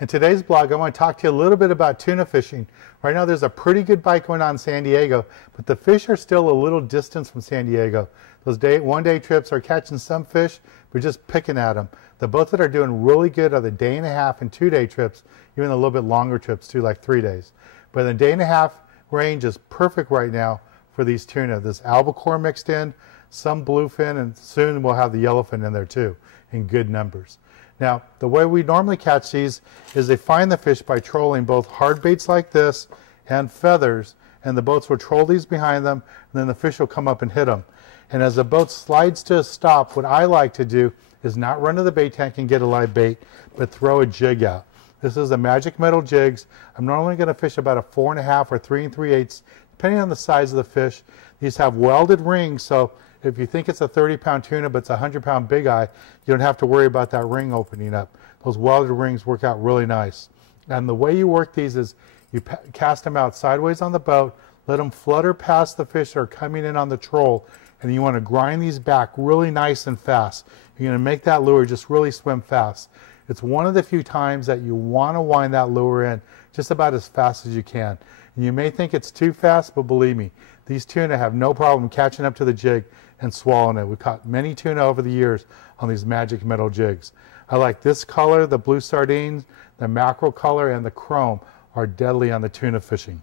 In today's blog, I want to talk to you a little bit about tuna fishing. Right now there's a pretty good bite going on in San Diego, but the fish are still a little distance from San Diego. Those one-day trips are catching some fish, but just picking at them. The boats that are doing really good are the day-and-a-half and 2-day trips, even a little bit longer trips too, like 3 days. But the day-and-a-half range is perfect right now for these tuna. There's albacore mixed in, some bluefin, and soon we'll have the yellowfin in there too, in good numbers. Now, the way we normally catch these is they find the fish by trolling both hard baits like this and feathers, and the boats will troll these behind them, and then the fish will come up and hit them. And as the boat slides to a stop, what I like to do is not run to the bait tank and get a live bait, but throw a jig out. This is a magic metal jigs. I'm normally going to fish about a 4.5 or 3 3/8, depending on the size of the fish. These have welded rings, so if you think it's a 30-pound tuna, but it's a 100-pound big eye, you don't have to worry about that ring opening up. Those welded rings work out really nice. And the way you work these is you cast them out sideways on the boat, let them flutter past the fish that are coming in on the troll, and you want to grind these back really nice and fast. You're going to make that lure just really swim fast. It's one of the few times that you want to wind that lure in just about as fast as you can. And you may think it's too fast, but believe me, these tuna have no problem catching up to the jig and swallowing it. We've caught many tuna over the years on these magic metal jigs. I like this color, the blue sardines, the mackerel color, and the chrome are deadly on the tuna fishing.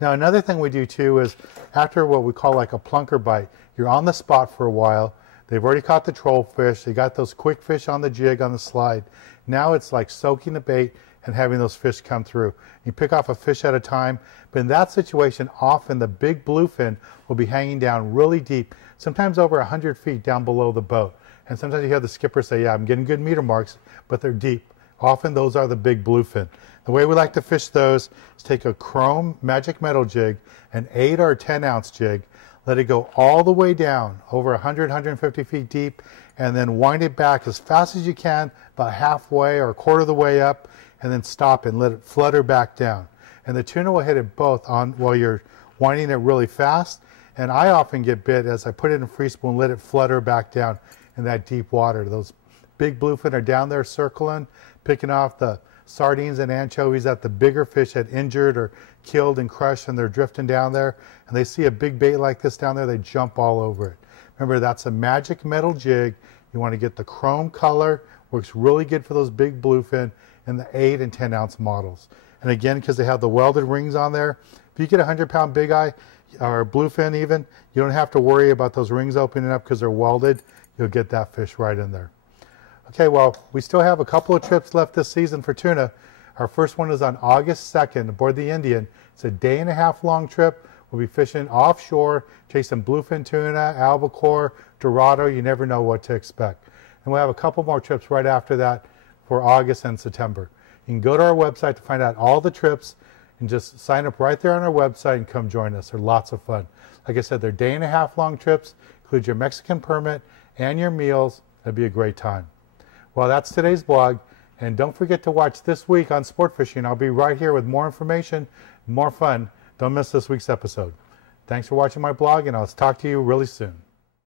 Now another thing we do too is after what we call like a plunker bite, you're on the spot for a while. They've already caught the troll fish. They got those quick fish on the jig on the slide. Now it's like soaking the bait and having those fish come through. You pick off a fish at a time, but in that situation, often the big bluefin will be hanging down really deep, sometimes over 100 feet down below the boat. And sometimes you hear the skipper say, yeah, I'm getting good meter marks, but they're deep. Often those are the big bluefin. The way we like to fish those is take a chrome magic metal jig, an 8 or 10 ounce jig, let it go all the way down, over 100, 150 feet deep, and then wind it back as fast as you can, about halfway or a quarter of the way up, and then stop and let it flutter back down. And the tuna will hit it both on while you're winding it really fast. And I often get bit as I put it in free spool and let it flutter back down in that deep water. Those big bluefin are down there circling, picking off the sardines and anchovies that the bigger fish had injured or killed and crushed, and they're drifting down there. And they see a big bait like this down there, they jump all over it. Remember, that's a magic metal jig. You want to get the chrome color, works really good for those big bluefin, and the 8 and 10 ounce models. And again, because they have the welded rings on there, if you get a 100-pound big eye or bluefin even, you don't have to worry about those rings opening up because they're welded. You'll get that fish right in there. Okay, well, we still have a couple of trips left this season for tuna. Our first one is on August 2nd aboard the Indian. It's a day-and-a-half long trip. We'll be fishing offshore, chasing bluefin tuna, albacore, dorado. You never know what to expect. And we'll have a couple more trips right after that for August and September. You can go to our website to find out all the trips and just sign up right there on our website and come join us. They're lots of fun. Like I said, they're day-and-a-half long trips, include your Mexican permit and your meals. It'll be a great time. Well, that's today's blog. And don't forget to watch this week on Sport Fishing. I'll be right here with more information, more fun. Don't miss this week's episode. Thanks for watching my blog, and I'll talk to you really soon.